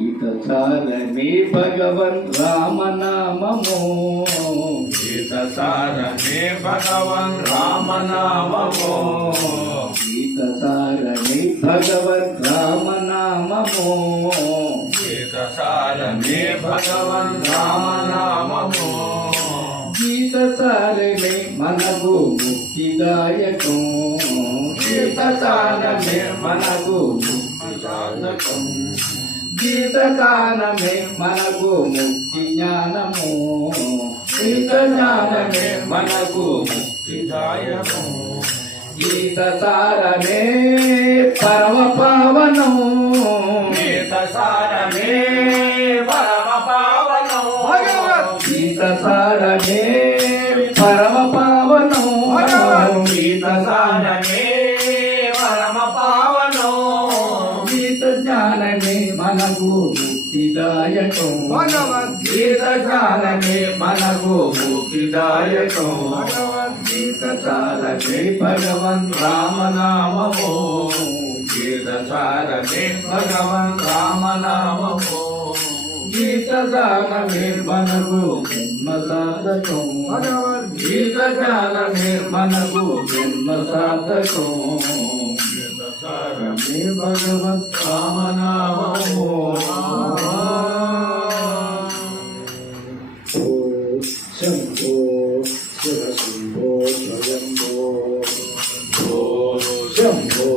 సారణి భగవన్ రామనామము గీత సారణి భగవన్ రామనామము గీత సారణి భగవన్ రామనామము గీత సారణి భగవన్ రామనామము గీత సారణి మనకు ముక్తిదాయకం గీత సారణి మనకు ముక్తిదాయకం గీతగానమే మనకు ముక్తి జ్ఞానము. గీత జ్ఞానమే మనకు ముక్తిదాయము గీత సారమే పరమ పావనము గీత సారమే పరమ పావనము గీత సారమే పరమ పావనము గీత సారమే ముక్తిదాయకం భగవద్గీత చాలనే మనకు ముక్తిదాయకం. భగవద్గీత చాలనే భగవన్ రామనామము. గీత చాలనే భగవన్ రామనామము. గీత చాలనే మనకు జన్మసాధకం భగవద్గీత చాలనే మనకు జన్మసాధకం భగవత్ రామనామో 这样很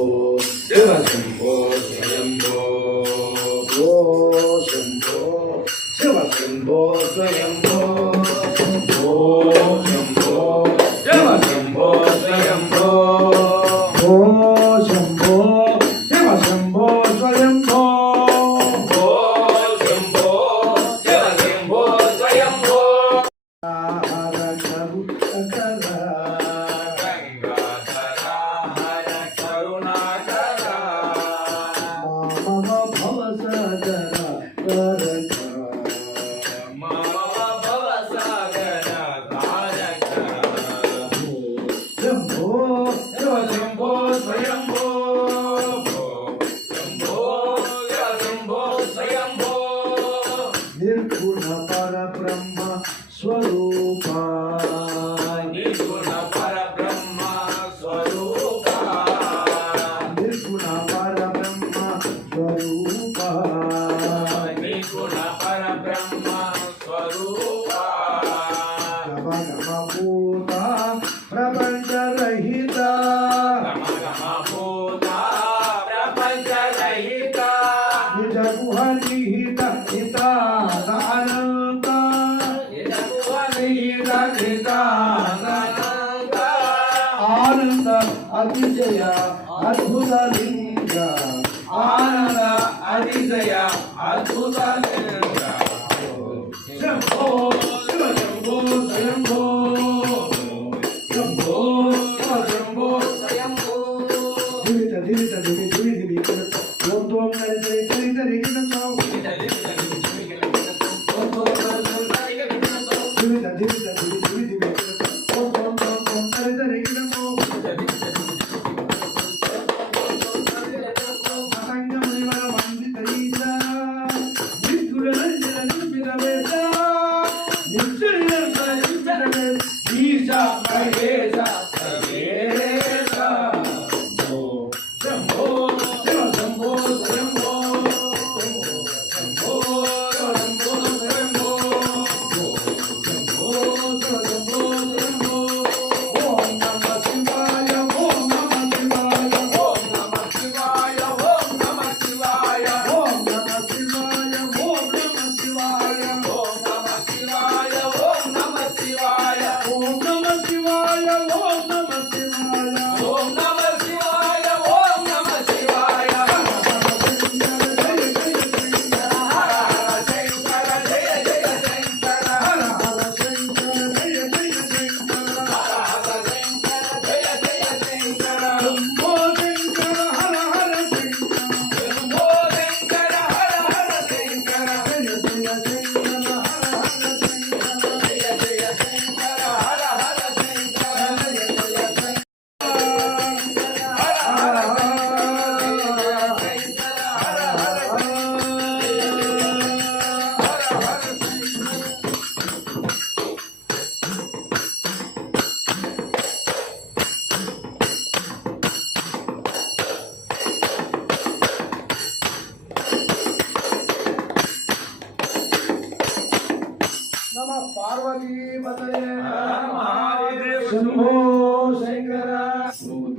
没人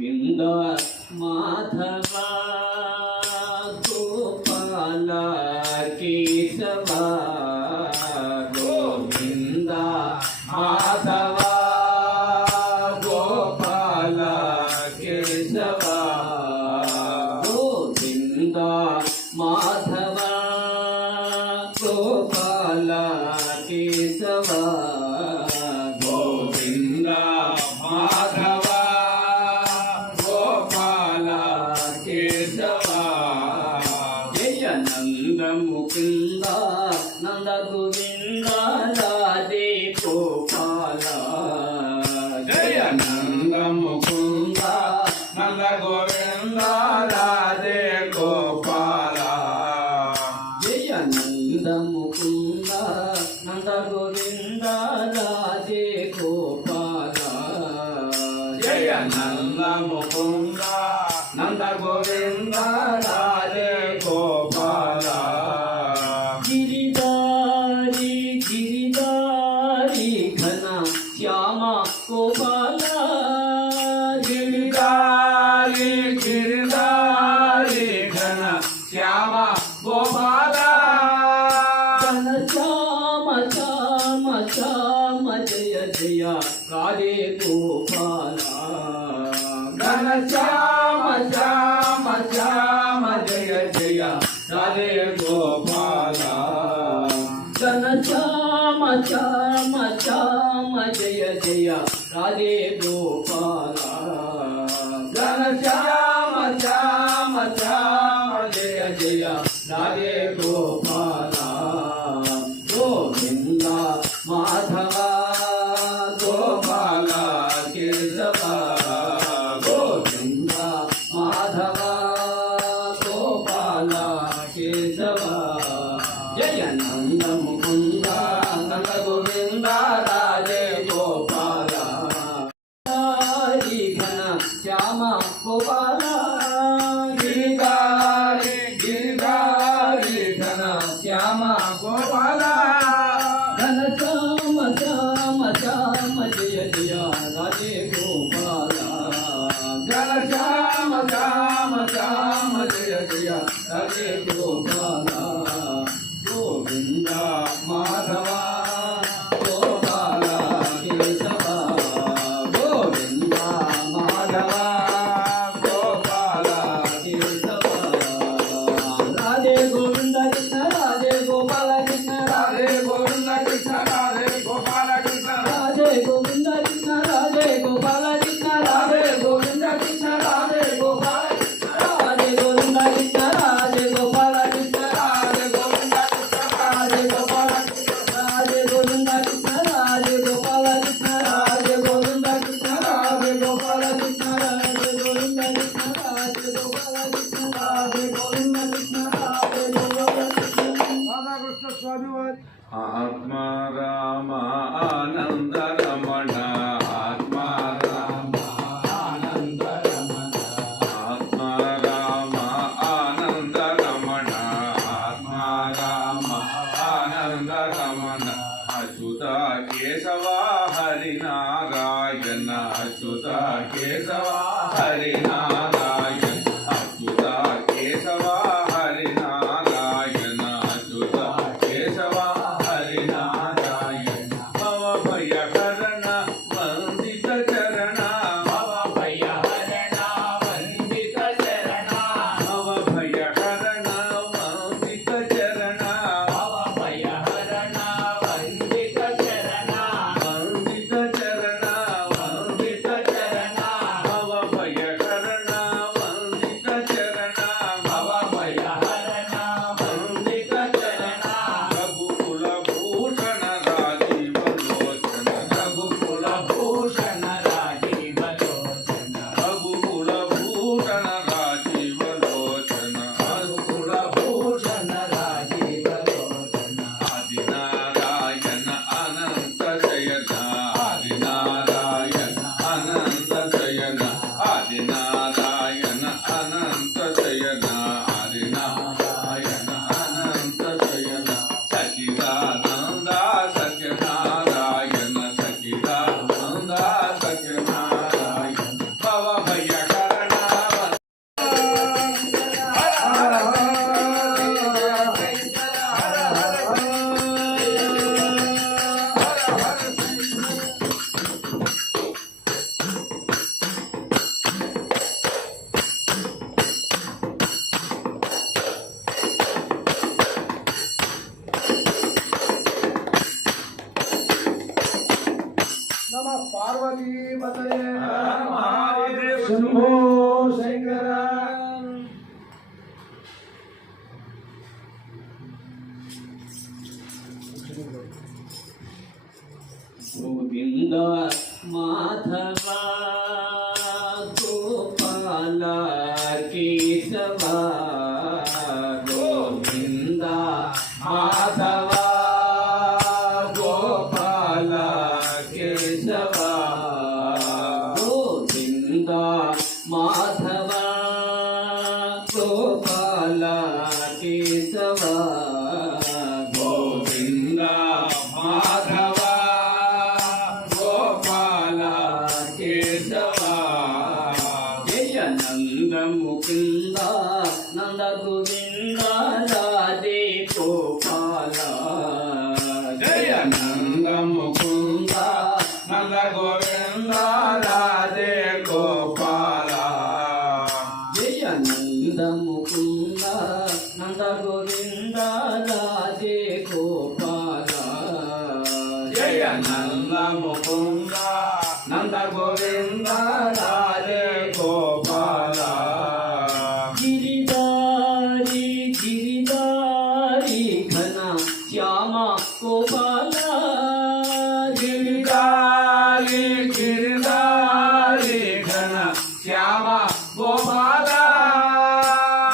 విందా మాధవ గోపాల కేశవ గోవింద మాధవ గోపాల కేశవ గోవింద మాధవ గోపాల కేశవ అనందముకుంద నంద గోవింద శ్యామ జయ జయ రాధే గోపాల. ఘనశ్యామ శ్యామ శ్యామ జయ జయ రాధే గోపాల. గోవింద మాధవ. గోపాల కేశవ. గోవింద మాధవ. గోపాల కేశవ. శ్యామ శ్యామ శ్యామ జయ జయ హరే గోపాల గోవింద మాధవా स्वामिवारी आत्मा राम आनंद रमण आत्मा आत्मा आत्मा आनंद हरिनारायण अच्युत केशव हरिनारायण। నమ పార్వతీ పతయే మహాదేవ శంభో శంకర గోవింద మాధవ గోపాల కేశవ గోవింద జయ నంద ముకుంద నంద గోవింద రాధే గోపాల. గిరిదారి గిరిదారి ఘన శ్యామ గోపాల. గిరిదారి గిరిదారి ఘన శ్యామ గోపాల.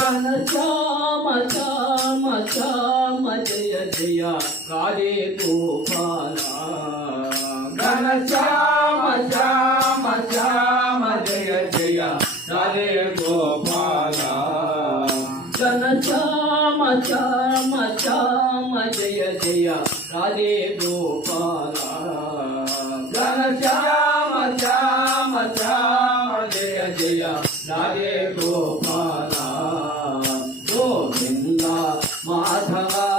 ఘన శ్యామ శ్యామ శ్యామ జయ జయ కాళే గోపాల. రాధే గోపాల ఘన శ్యామ శ్యామ శ్యామ జయ జయ రాధే గోపాల గోవింద మాధవ